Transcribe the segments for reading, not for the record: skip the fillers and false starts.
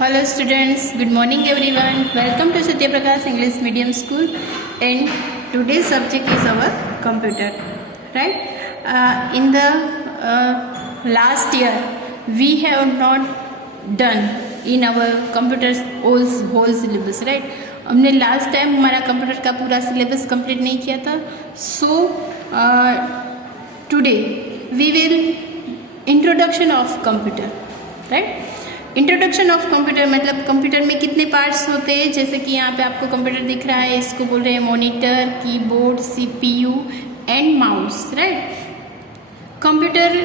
Hello students, good morning everyone. Welcome to Satya Prakash English Medium School, and today's subject is our computer. Right? In the last year, we have not done in our computer's whole syllabus. Right? हमने last time हमारा computer का पूरा syllabus complete नहीं किया था. So today we will introduction of computer. Right? Introduction of computer मतलब computer में कितने पार्ट्स होते हैं. जैसे कि यहाँ पे आपको कंप्यूटर दिख रहा है, इसको बोल रहे हैं monitor, keyboard, CPU and mouse. Right? Computer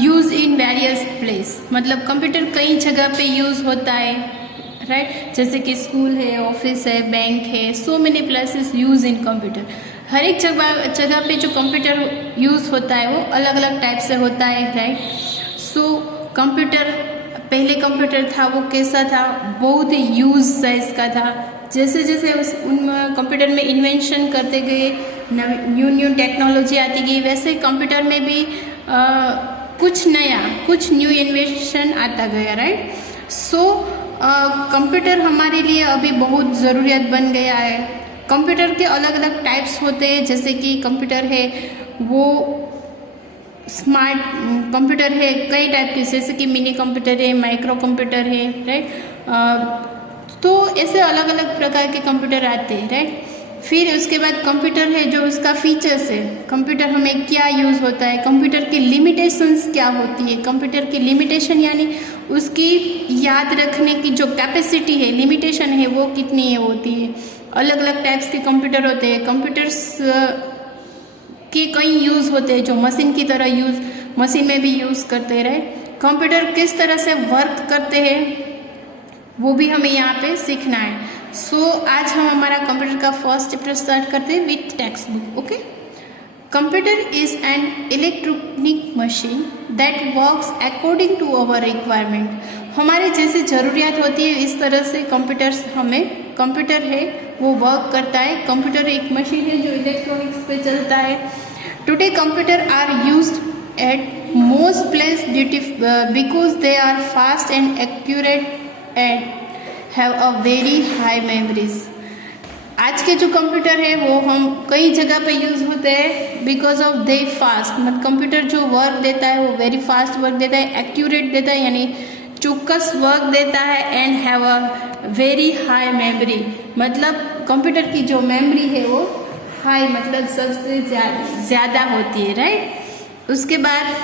use in various place मतलब कंप्यूटर कई जगह पे यूज होता है. राइट? जैसे कि स्कूल है, ऑफिस है, बैंक है, so many places use in computer. हर एक जगह पे जो कंप्यूटर यूज होता है वो अलग अलग टाइप से होता है. राइट? सो कंप्यूटर, पहले कंप्यूटर था वो कैसा था, बहुत यूज साइज का था. जैसे जैसे उन कंप्यूटर में इन्वेंशन करते गए, न्यू टेक्नोलॉजी आती गई, वैसे कंप्यूटर में भी कुछ नया, कुछ न्यू इन्वेंशन आता गया. राइट? सो कंप्यूटर हमारे लिए अभी बहुत ज़रूरियत बन गया है. कंप्यूटर के अलग अलग टाइप्स होते हैं. जैसे कि कंप्यूटर है वो स्मार्ट कंप्यूटर है कई टाइप के, जैसे कि मिनी कंप्यूटर है, माइक्रो कंप्यूटर है. राइट? तो ऐसे अलग अलग प्रकार के कंप्यूटर आते हैं. राइट? फिर उसके बाद कंप्यूटर है जो उसका फीचर्स है, कंप्यूटर हमें क्या यूज़ होता है, कंप्यूटर की लिमिटेशंस क्या होती है. कंप्यूटर की लिमिटेशन यानी उसकी याद रखने की जो कैपेसिटी है, लिमिटेशन है, वो कितनी है होती है. अलग अलग टाइप्स के कंप्यूटर होते हैं. कंप्यूटर्स के कई यूज़ होते हैं जो मशीन की तरह मशीन में भी यूज़ करते रहे. कंप्यूटर किस तरह से वर्क करते हैं वो भी हमें यहाँ पे सीखना है. सो आज हम हमारा कंप्यूटर का फर्स्ट चैप्टर स्टार्ट करते हैं with text book. Okay. Computer is an electronic machine that works according to our requirement. हमारे जैसे ज़रूरियात होती है इस तरह से कंप्यूटर है वो वर्क करता है. कंप्यूटर एक मशीन है जो इलेक्ट्रॉनिक्स पे चलता है. Today computer are used at most place because they are fast and accurate and have a very high memories. आज के जो कंप्यूटर है वो हम कई जगह पे यूज़ होते हैं बिकॉज ऑफ दे फास्ट. मतलब कंप्यूटर जो वर्क देता है वो वेरी फास्ट वर्क देता है, एक्यूरेट देता है यानी चौकस वर्क देता है, and have a very high memory मतलब कंप्यूटर की जो मेमोरी है वो हाई मतलब सबसे ज़्यादा होती है. राइट? उसके बाद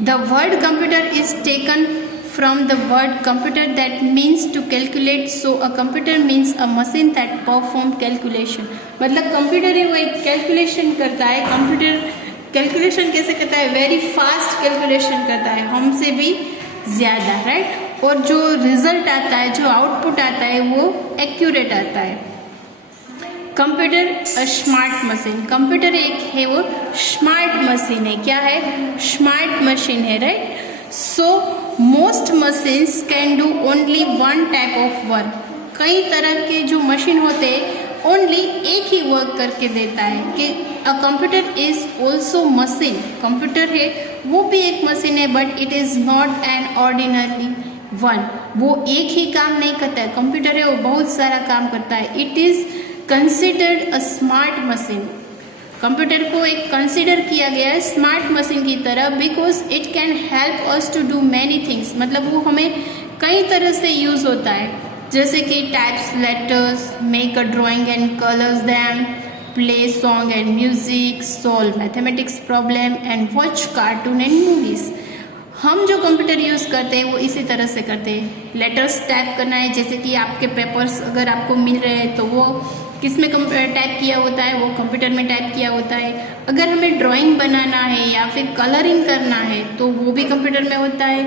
the word computer is taken from the word computer that means to calculate, so a computer means a machine that perform calculation. मतलब कंप्यूटर है वो एक कैलकुलेशन करता है. कंप्यूटर कैलकुलेशन कैसे करता है, वेरी फास्ट कैलकुलेशन करता है, हमसे भी ज़्यादा. राइट? और जो रिजल्ट आता है, जो आउटपुट आता है वो एक्यूरेट आता है. Computer a smart machine. Computer एक है वो स्मार्ट मशीन है. क्या है? स्मार्ट मशीन है. Right? So most machines can do only one type of work. कई तरह के जो मशीन होते हैं ओनली एक ही वर्क करके देता है. कि अ computer is also machine. Computer है वो भी एक मशीन है but it is not an ordinary one. वो एक ही काम नहीं करता है. कंप्यूटर है वो बहुत सारा काम करता है. It is considered a smart machine. Computer को एक कंसिडर किया गया है स्मार्ट मशीन की तरह because it can help us to do many things. मतलब वो हमें कई तरह से यूज़ होता है. जैसे कि types letters, make a drawing and colours them, play song and music, solve mathematics problem and watch cartoon and movies. हम जो कंप्यूटर यूज़ करते हैं वो इसी तरह से करते हैं. लेटर्स टाइप करना है, जैसे कि आपके पेपर्स अगर आपको मिल रहे हैं तो वो किस में टाइप किया होता है, वो कंप्यूटर में टाइप किया होता है. अगर हमें ड्राइंग बनाना है या फिर कलरिंग करना है तो वो भी कंप्यूटर में होता है.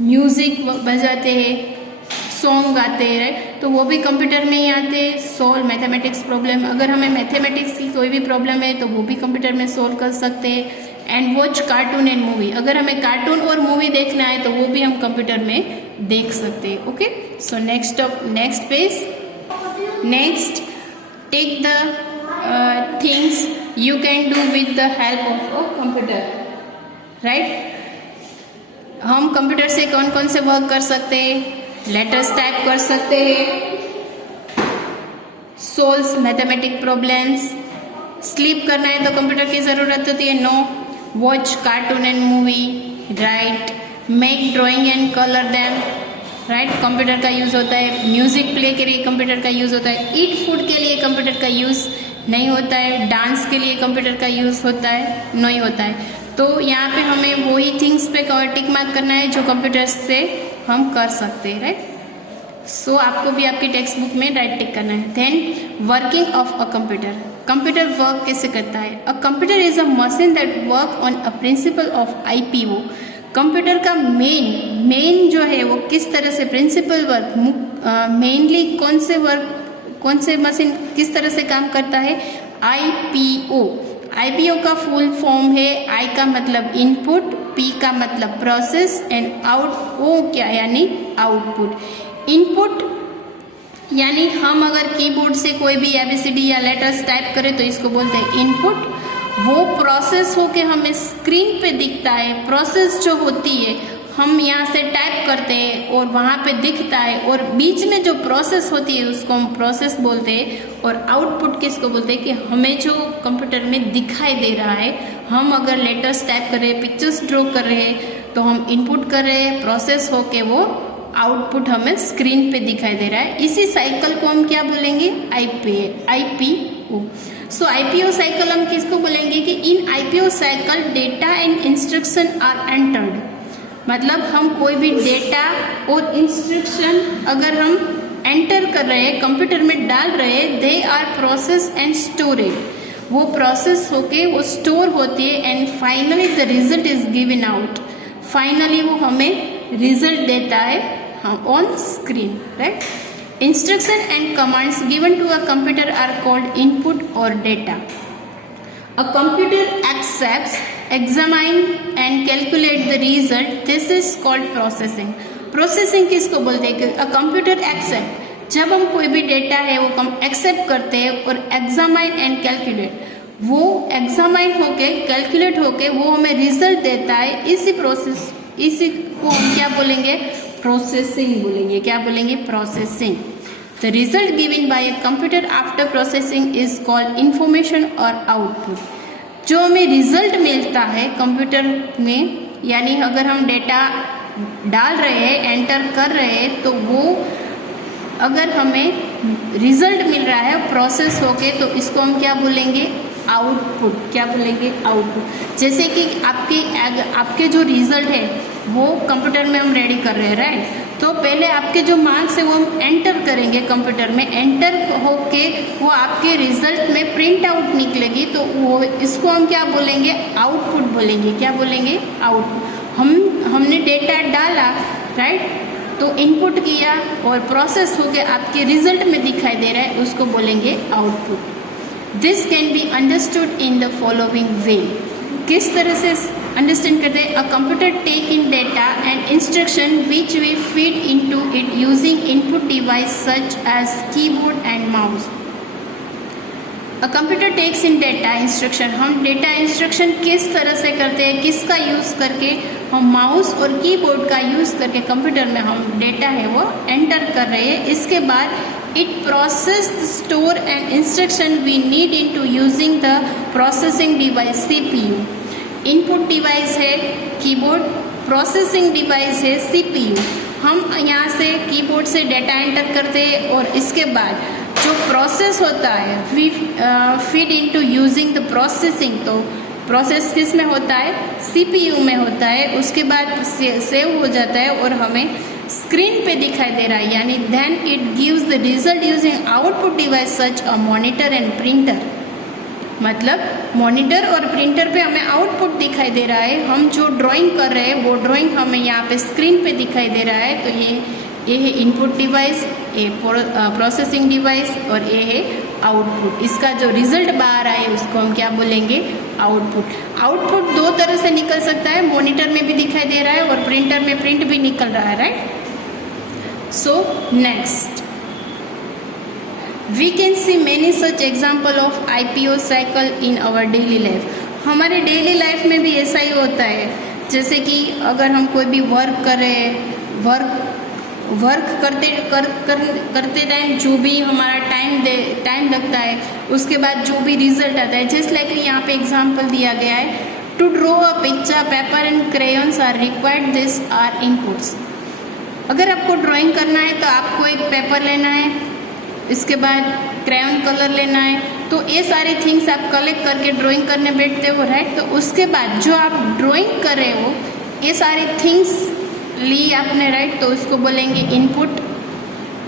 म्यूज़िक बजाते हैं, सॉन्ग गाते हैं, राइट? तो वो भी कंप्यूटर में ही आते हैं. सॉल्व मैथमेटिक्स प्रॉब्लम, अगर हमें मैथमेटिक्स की कोई भी प्रॉब्लम है तो वो भी कंप्यूटर में सॉल्व कर सकते हैं. And watch cartoon and movie, अगर हमें कार्टून और मूवी देखना है तो वो भी हम कंप्यूटर में देख सकते हैं. Okay. So next page. Next, take the things you can do with the help of a computer. Right? हम कंप्यूटर से कौन कौन से वर्क कर सकते हैं. लेटर्स टाइप कर सकते हैं, सोल्व्स मैथमेटिक प्रॉब्लम्स, स्लीप करना है तो कंप्यूटर की ज़रूरत होती है, no, watch cartoon and movie, right, make drawing and colour them, right, computer का यूज़ होता है, म्यूज़िक प्ले के लिए कंप्यूटर का यूज़ होता है, ईट फूड के लिए कंप्यूटर का यूज़ नहीं होता है, डांस के लिए कंप्यूटर का यूज़ होता है, नहीं होता है। तो यहाँ पे हमें वही थिंग्स पे टिक मार्क करना है जो कंप्यूटर से हम कर सकते हैं, राइट। सो आपको भी आपकी टेक्स्ट बुक में राइट टिक करना है। Then working of a computer, computer work कैसे करता है? A computer is a machine that work on a principle of IPO। Computer का मेन जो है वो किस तरह से प्रिंसिपल वर्क, मेनली कौन से मशीन किस तरह से काम करता है? IPO। IPO का फुल फॉर्म है, I का मतलब इनपुट, P का मतलब प्रोसेस एंड O क्या यानी आउटपुट। इनपुट यानी हम अगर कीबोर्ड से कोई भी ABCD या लेटर्स टाइप करें तो इसको बोलते हैं इनपुट। वो प्रोसेस होके हमें स्क्रीन पे दिखता है। प्रोसेस जो होती है हम यहाँ से टाइप करते हैं और वहाँ पे दिखता है, और बीच में जो प्रोसेस होती है उसको हम प्रोसेस बोलते हैं। और आउटपुट किसको बोलते हैं कि हमें जो कंप्यूटर में दिखाई दे रहा है, हम अगर लेटर्स टाइप कर रहे हैं, पिक्चर्स ड्रॉ कर रहे हैं तो हम इनपुट कर रहे हैं, प्रोसेस होके वो आउटपुट हमें स्क्रीन पे दिखाई दे रहा है। इसी साइकिल को हम क्या बोलेंगे? IPO। सो IPO साइकिल हम किसको बोलेंगे कि in IPO cycle data and instruction are entered. मतलब हम कोई भी डेटा और इंस्ट्रक्शन अगर हम एंटर कर रहे हैं, कंप्यूटर में डाल रहे हैं, they are process and storage. वो प्रोसेस होके वो स्टोर होती है and finally the result is given out. Finally वो हमें रिजल्ट देता है on screen, right. Instruction and commands given to a computer are called input और data. A computer accepts, examine and calculate the result, this is called processing। Processing किसको बोलते हैं? A computer accept, जब हम कोई भी डेटा है वो हम एक्सेप्ट करते हैं, और एग्जामाइन एंड कैलकुलेट, वो एग्जामाइन होके कैलकुलेट होके वो हमें रिजल्ट देता है। इसी को हम क्या बोलेंगे? प्रोसेसिंग बोलेंगे। क्या बोलेंगे? Processing. The result given by a computer after processing is called information और आउटपुट। जो हमें रिजल्ट मिलता है कंप्यूटर में, यानी अगर हम डेटा डाल रहे हैं, एंटर कर रहे हैं, तो वो अगर हमें रिजल्ट मिल रहा है प्रोसेस होके, तो इसको हम क्या बोलेंगे? आउटपुट। क्या बोलेंगे? आउटपुट। जैसे कि आपके जो रिजल्ट है वो कंप्यूटर में हम रेडी कर रहे हैं, राइट। तो पहले आपके जो मार्क्स है वो हम एंटर करेंगे कंप्यूटर में, एंटर होके वो आपके रिजल्ट में प्रिंट आउट निकलेगी, तो वो इसको हम क्या बोलेंगे? आउटपुट बोलेंगे। क्या बोलेंगे? आउटपुट। हमने डेटा डाला, राइट, तो इनपुट किया और प्रोसेस होके आपके रिजल्ट में दिखाई दे रहा है, उसको बोलेंगे output. This can be understood in the following way. किस तरह से अंडरस्टैंड करते हैं? A computer take in data and instruction which we feed into it using input device such as keyboard and mouse. A computer takes in data instruction, हम data instruction किस तरह से करते हैं, किसका यूज़ करके? हम माउस और कीबोर्ड का यूज़ करके कंप्यूटर में हम डेटा है वो एंटर कर रहे हैं। इसके बाद it process store and instruction we need into using the processing device CPU। Input device है कीबोर्ड, प्रोसेसिंग डिवाइस है CPU। हम यहाँ से कीबोर्ड से डेटा एंटर करते हैं और इसके बाद जो प्रोसेस होता है we feed into using the processing. तो प्रोसेस किस में होता है? CPU में होता है। उसके बाद सेव हो जाता है और हमें स्क्रीन पे दिखाई दे रहा है, यानी then it gives the result using output device such a monitor and printer. मतलब मॉनिटर और प्रिंटर पे हमें आउटपुट दिखाई दे रहा है। हम जो ड्राइंग कर रहे हैं वो ड्राइंग हमें यहाँ पे स्क्रीन पे दिखाई दे रहा है। तो ये है इनपुट डिवाइस, ये प्रोसेसिंग डिवाइस और ये है आउटपुट। इसका जो रिजल्ट बाहर आए उसको हम क्या बोलेंगे? आउटपुट। आउटपुट दो तरह से निकल सकता है, मॉनिटर में भी दिखाई दे रहा है और प्रिंटर में प्रिंट भी निकल रहा है, right. So next we can see many such example of IPO cycle in our daily life। हमारे डेली लाइफ में भी ऐसा ही होता है। जैसे कि अगर हम कोई भी वर्क कर रहे हैं, वर्क वर्क करते टाइम जो भी हमारा टाइम लगता है, उसके बाद जो भी रिजल्ट आता है, जस्ट लाइक यहाँ पे एग्जांपल दिया गया है, to draw a picture paper and crayons are required, this are inputs. अगर आपको ड्राइंग करना है तो आपको एक पेपर लेना है, इसके बाद क्रेयॉन कलर लेना है, तो ये सारी थिंग्स आप कलेक्ट करके ड्राइंग करने बैठते हो, राइट। तो उसके बाद जो आप ड्राइंग कर रहे हो, ये सारी थिंग्स ली आपने, राइट, तो उसको बोलेंगे इनपुट।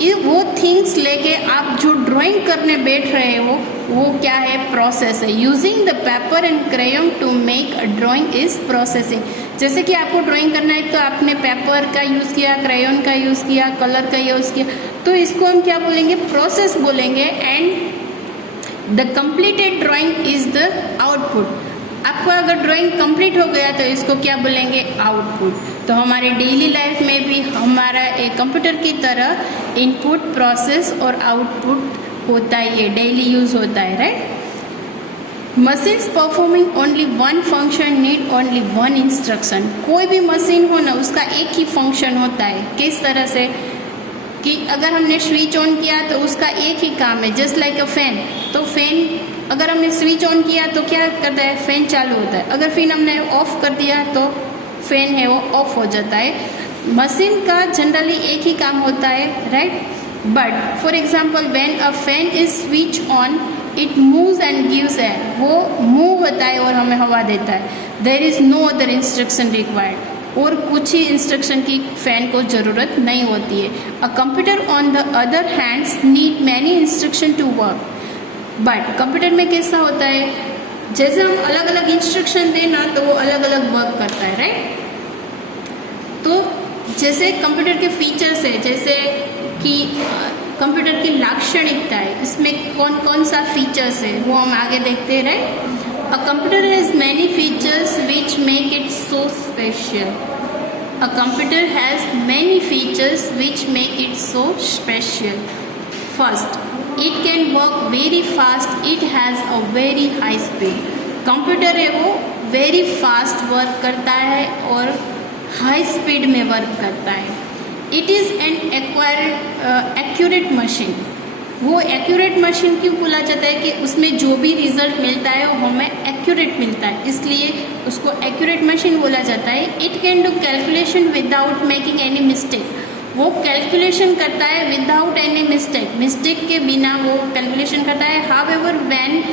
ये वो थिंग्स लेके आप जो ड्राइंग करने बैठ रहे हो वो क्या है, प्रोसेस है। Using the paper and crayon to make a drawing is processing. जैसे कि आपको ड्राइंग करना है तो आपने पेपर का यूज़ किया, क्रेयॉन का यूज़ किया, कलर का यूज़ किया, तो इसको हम क्या बोलेंगे, प्रोसेस बोलेंगे। And the completed drawing is the output. आपका अगर ड्राइंग कंप्लीट हो गया तो इसको क्या बोलेंगे, आउटपुट। तो हमारे डेली लाइफ में भी हमारा एक कंप्यूटर की तरह इनपुट, प्रोसेस और आउटपुट होता है, ये डेली यूज होता है, right. Machines performing only one function need only one instruction. कोई भी मशीन हो ना, उसका एक ही फंक्शन होता है। किस तरह से कि अगर हमने स्विच ऑन किया तो उसका एक ही काम है, जस्ट लाइक अ फैन। तो फैन अगर हमने स्विच ऑन किया तो क्या करता है, फैन चालू होता है। अगर फिर हमने ऑफ कर दिया तो फैन है वो ऑफ हो जाता है। मशीन का जनरली एक ही काम होता है, right. But for example when a fan is switch on, it moves and gives air. वो मूव होता है और हमें हवा देता है। There is no other instruction required. और कुछ ही इंस्ट्रक्शन की फैन को ज़रूरत नहीं होती है। A computer on the other hands need many instruction to work. But computer में कैसा होता है, जैसे हम अलग अलग इंस्ट्रक्शन देना तो वो अलग अलग वर्क करता है, राइट। तो जैसे कंप्यूटर के फीचर्स है, जैसे कि कंप्यूटर की लाक्षणिकता है, इसमें कौन कौन सा फीचर्स है वो हम आगे देखते हैं, right. A computer has many features which make it so special. A computer has many features which make it so special. First, it can work very fast, it has a very high speed. Computer है वो very fast work करता है और high speed में work करता है। It is an accurate machine. वो accurate machine क्यों बोला जाता है कि उसमें जो भी रिजल्ट मिलता है वो हमें एक्यूरेट मिलता है, इसलिए उसको एक्यूरेट मशीन बोला जाता है। It can do calculation without making any mistake. वो कैलकुलेशन करता है विदाउट एनी मिस्टेक, मिस्टेक के बिना वो कैलकुलेशन करता है। However when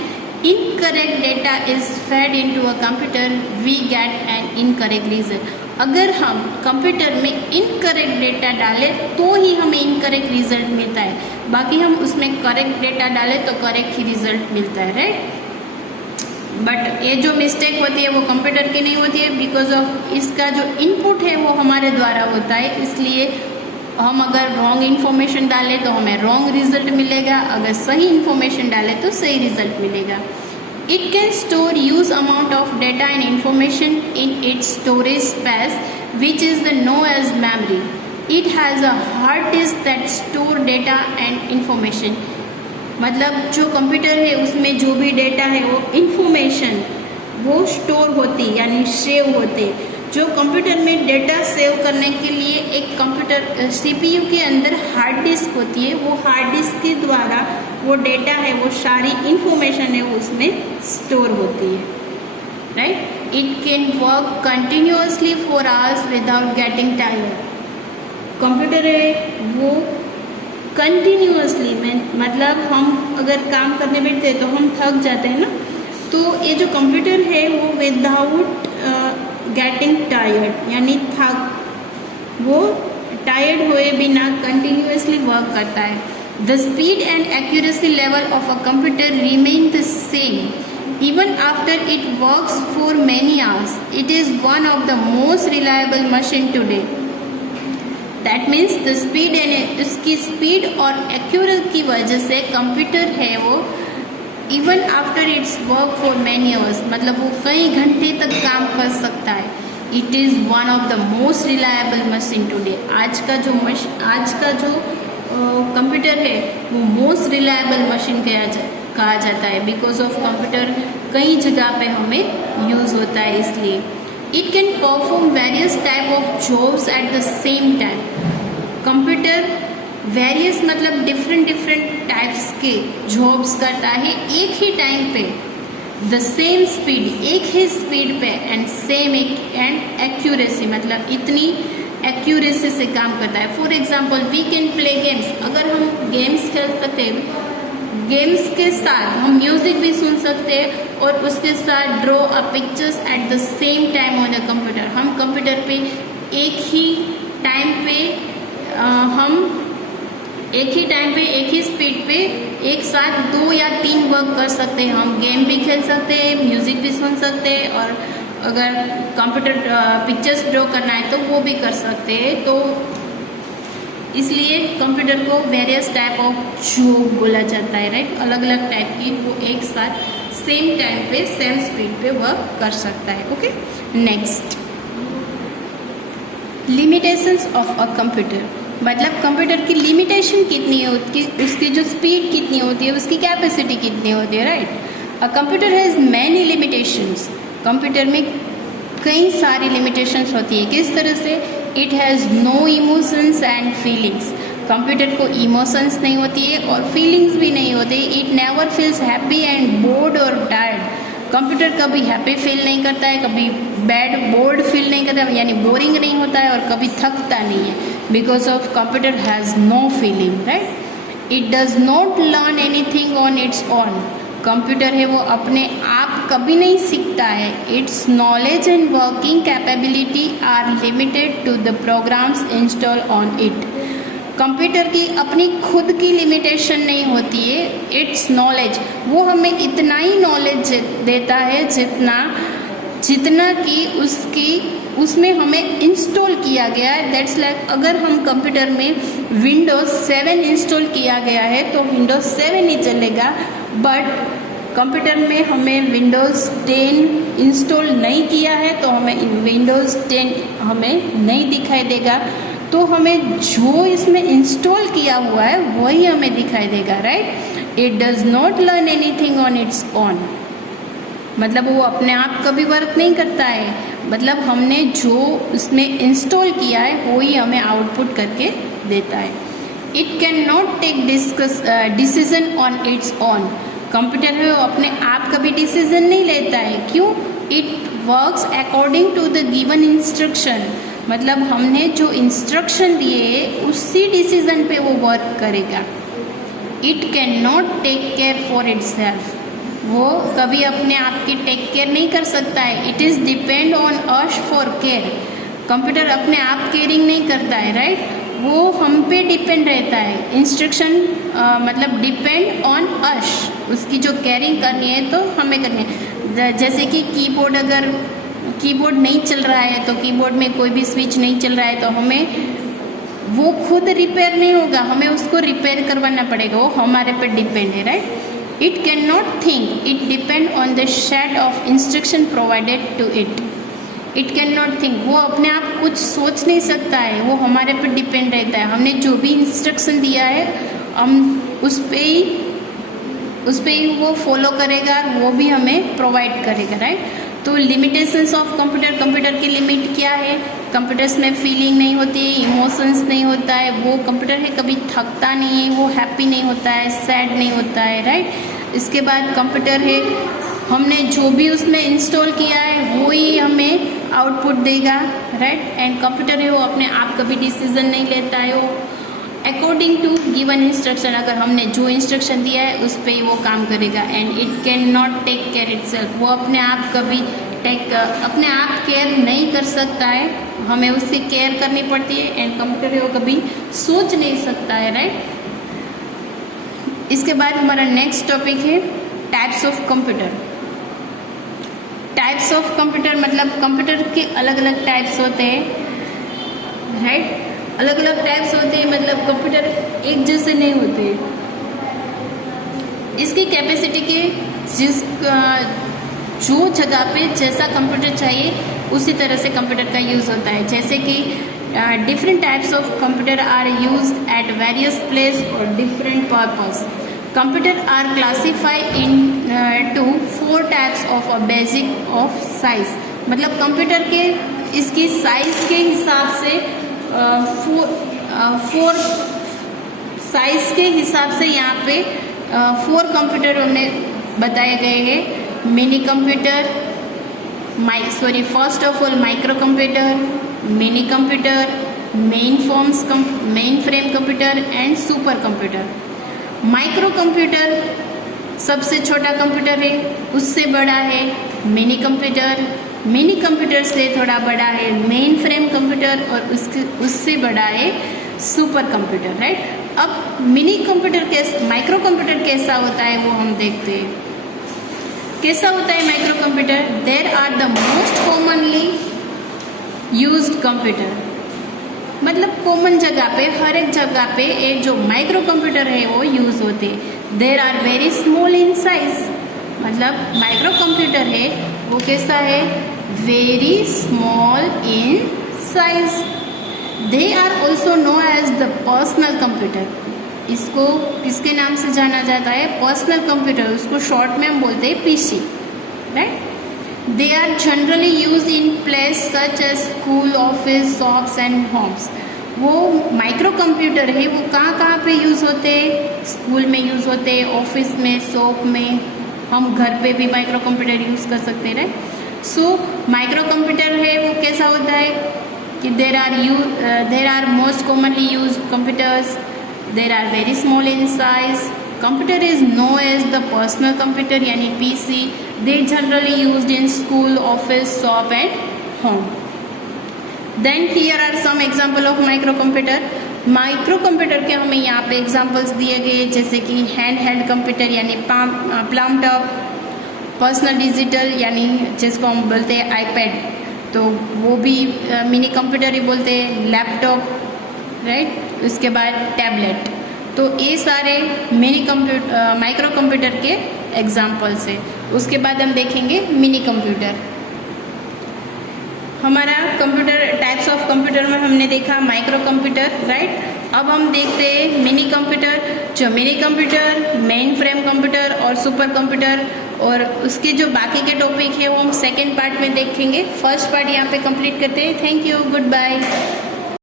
incorrect data is fed into a computer we get an incorrect result. अगर हम कंप्यूटर में इनकरेक्ट डेटा डालें तो ही हमें इनकरेक्ट रिजल्ट मिलता है, बाकी हम उसमें करेक्ट डेटा डालें तो करेक्ट ही रिजल्ट मिलता है, राइट। बट ये जो मिस्टेक होती है वो कंप्यूटर की नहीं होती है, बिकॉज ऑफ इसका जो इनपुट है वो हमारे द्वारा होता है। इसलिए हम अगर रॉन्ग इन्फॉर्मेशन डालें तो हमें रॉन्ग रिजल्ट मिलेगा, अगर सही इन्फॉर्मेशन डालें तो सही रिजल्ट मिलेगा। It can store huge amount of data and information in its storage space, which is known as memory. It has a hard disk that store data and information. मतलब जो computer है उसमें जो भी डेटा है वो information वो store होती यानी सेव होते। जो कंप्यूटर में डेटा सेव करने के लिए एक कंप्यूटर CPU के अंदर हार्ड डिस्क होती है, वो हार्ड डिस्क के द्वारा वो डेटा है वो सारी इंफॉर्मेशन है वो उसमें स्टोर होती है, right. It can work continuously for hours without getting tired. Computer है वो कंटिन्यूअसली मतलब हम अगर काम करने बैठते हैं तो हम थक जाते हैं ना, तो ये जो कंप्यूटर है वो विदाउट गेटिंग टायर्ड यानी वो टायर्ड हुए बिना कंटिन्यूअसली वर्क करता है। The speed and accuracy level of a computer remain the same even after it works for many hours. It is one of the most reliable machine today. That means the speed and इसकी speed और accuracy की वजह से computer है वो even after its work for many hours मतलब वो कई घंटे तक काम कर सकता है। It is one of the most reliable machine today. आज का जो कंप्यूटर है वो मोस्ट रिलायबल मशीन कहा जाता है, बिकॉज ऑफ कंप्यूटर कई जगह पे हमें यूज़ होता है इसलिए। It can perform various type of jobs at the same time. Computer various मतलब डिफरेंट टाइप्स के जॉब्स करता है एक ही टाइम पे, द सेम स्पीड, एक ही स्पीड पे, एंड सेम एंड एक्यूरेसी मतलब इतनी एक्यूरेसी से काम करता है। For example we can play games, अगर हम गेम्स खेल सकते हैं, गेम्स के साथ हम म्यूजिक भी सुन सकते हैं और उसके साथ draw a pictures eight the same time on the computer. हम कंप्यूटर पे एक ही टाइम पे एक ही स्पीड पे एक साथ 2 या 3 वर्क कर सकते हैं। हम गेम भी खेल सकते हैं, म्यूजिक भी सुन सकते हैं, और अगर कंप्यूटर पिक्चर्स ड्रॉ करना है तो वो भी कर सकते हैं। तो इसलिए कंप्यूटर को वेरियस टाइप ऑफ जॉब बोला जाता है, राइट। अलग अलग टाइप की वो एक साथ सेम टाइम पे सेम स्पीड पे वर्क कर सकता है। Okay, next limitations of a computer, मतलब कंप्यूटर की लिमिटेशन कितनी है, उसकी जो स्पीड कितनी होती है, उसकी कैपेसिटी कितनी होती है, right. A computer has many limitations, computer में कई सारी लिमिटेशंस होती है। किस तरह से? It has no emotions and feelings, computer को इमोशंस नहीं होती है और फीलिंग्स भी नहीं होती। It never feels happy and bored और टायर्ड, कंप्यूटर कभी हैप्पी फील नहीं करता है, कभी बोर्ड फील नहीं करता है, यानी बोरिंग नहीं होता है, और कभी थकता नहीं है, because of computer has no feeling, right. It does not learn anything on its own, computer है वो अपने आप कभी नहीं सीखता है। Its knowledge and working capability are limited to the programs install on it, computer की अपनी खुद की लिमिटेशन नहीं होती है। इट्स नॉलेज, वो हमें इतना ही नॉलेज देता है जितना कि उसमें हमें इंस्टॉल किया गया है। दैट्स लाइक अगर हम कंप्यूटर में विंडोज़ 7 इंस्टॉल किया गया है तो विंडोज़ 7 ही चलेगा, बट कंप्यूटर में हमें विंडोज़ 10 इंस्टॉल नहीं किया है तो हमें विंडोज़ 10 हमें नहीं दिखाई देगा। तो हमें जो इसमें इंस्टॉल किया हुआ है वही हमें दिखाई देगा, right. It does not learn anything on its on, मतलब वो अपने आप कभी वर्क नहीं करता है, मतलब हमने जो उसमें इंस्टॉल किया है वही हमें आउटपुट करके देता है। It can not take decision on its own, computer है वो अपने आप कभी डिसीजन नहीं लेता है। क्यों? It works according to the given instruction, मतलब हमने जो इंस्ट्रक्शन दिए उसी डिसीजन पे वो वर्क करेगा। It can not take care for itself, वो कभी अपने आप की टेक केयर नहीं कर सकता है। It is depend on us for care, computer अपने आप केयरिंग नहीं करता है, राइट। वो हम पे डिपेंड रहता है, इंस्ट्रक्शन मतलब डिपेंड ऑन अस, उसकी जो केयरिंग करनी है तो हमें करनी है। जैसे कि कीबोर्ड, अगर कीबोर्ड नहीं चल रहा है तो कीबोर्ड में कोई भी स्विच नहीं चल रहा है तो हमें वो खुद रिपेयर नहीं होगा, हमें उसको रिपेयर करवाना पड़ेगा, वो हमारे पर डिपेंड है, right. It can not think, it depend on the set of instruction provided to it. It can not think, वो अपने आप कुछ सोच नहीं सकता है, वो हमारे पर डिपेंड रहता है। हमने जो भी इंस्ट्रक्शन दिया है हम उस पर ही वो फॉलो करेगा, वो भी हमें प्रोवाइड करेगा, राइट। तो लिमिटेशंस ऑफ कंप्यूटर, कंप्यूटर की लिमिट क्या है? कंप्यूटर्स में फीलिंग नहीं होती है, इमोशंस नहीं होता है, वो कंप्यूटर है कभी थकता नहीं है, वो हैप्पी नहीं होता है, सैड नहीं होता है, राइट। इसके बाद कंप्यूटर है हमने जो भी उसमें इंस्टॉल किया है वो ही हमें आउटपुट देगा, राइट। एंड कंप्यूटर है वो अपने आप कभी डिसीजन नहीं लेता है, वो अकॉर्डिंग टू गिवन इंस्ट्रक्शन, अगर हमने जो इंस्ट्रक्शन दिया है उस पर ही वो काम करेगा। And it can not take care itself, वो अपने आप कभी अपने आप केयर नहीं कर सकता है, हमें उसकी केयर करनी पड़ती है। एंड कंप्यूटर है वो कभी सोच नहीं सकता है, राइट। इसके बाद हमारा नेक्स्ट टॉपिक है types of computer. Types of computer मतलब कंप्यूटर के अलग अलग टाइप्स होते हैं, राइट। अलग अलग टाइप्स होते हैं मतलब कंप्यूटर एक जैसे नहीं होते। इसकी कैपेसिटी के जो जगह पे जैसा कंप्यूटर चाहिए उसी तरह से कंप्यूटर का यूज़ होता है। जैसे कि different types of computer are used at various place और different purpose. Computer are classified into 4 types of a basic of size, मतलब कंप्यूटर के इसकी साइज के हिसाब से 4 साइज के हिसाब से यहाँ पे 4 कंप्यूटर हमें बताए गए हैं। Mini computer, first of all micro computer, mini computer, main frame computer and super computer. Micro computer सबसे छोटा कंप्यूटर है, उससे बड़ा है मिनी कंप्यूटर, मिनी कंप्यूटर से थोड़ा बड़ा है मेन फ्रेम कंप्यूटर और उससे बड़ा है सुपर कंप्यूटर, राइट। अब मिनी कंप्यूटर माइक्रो कंप्यूटर कैसा होता है वो हम देखते हैं। कैसा होता है micro computer? There are the most commonly used computer, मतलब कॉमन जगह पे, हर एक जगह पे एक जो माइक्रो कंप्यूटर है वो यूज होते हैं। There are very small in size, मतलब माइक्रो कंप्यूटर है वो कैसा है? Very small in size. They are also know as the personal computer, इसको किसके नाम से जाना जाता है? पर्सनल कंप्यूटर, उसको शॉर्ट में हम बोलते हैं PC, right. They are generally use in place such as school, office, shops and homes. वो माइक्रो कंप्यूटर है वो कहाँ पे यूज़ होते हैं? स्कूल में यूज़ होते हैं, ऑफिस में, शॉप में, हम घर पे भी माइक्रो कंप्यूटर यूज़ कर सकते हैं, राइट। सो माइक्रो कंप्यूटर है वो कैसा होता है कि there are most commonly use computers, there are very small in size, computer is known as the personal computer यानी PC, they generally used in school, office, shop and home. Then here are some example of micro computer. Micro computer के हमें यहाँ पे examples दिए गए जैसे कि hand held computer यानी प्लम टॉप, पर्सनल डिजिटल यानी जिसको हम बोलते हैं आईपैड, तो वो भी मिनी कंप्यूटर ही बोलते हैं, लैपटॉप, राइट। उसके बाद टैबलेट, तो ये सारे माइक्रो कंप्यूटर के एग्जाम्पल्स है। उसके बाद हम देखेंगे मिनी कंप्यूटर। हमारा कंप्यूटर टाइप्स ऑफ कंप्यूटर में हमने देखा माइक्रो कंप्यूटर, राइट। अब हम देखते हैं मिनी कंप्यूटर। जो mini computer, main frame computer और सुपर कंप्यूटर, और उसके जो बाकी के टॉपिक है वो हम सेकेंड पार्ट में देखेंगे। फर्स्ट पार्ट यहाँ पे कंप्लीट करते हैं। Thank you, good bye.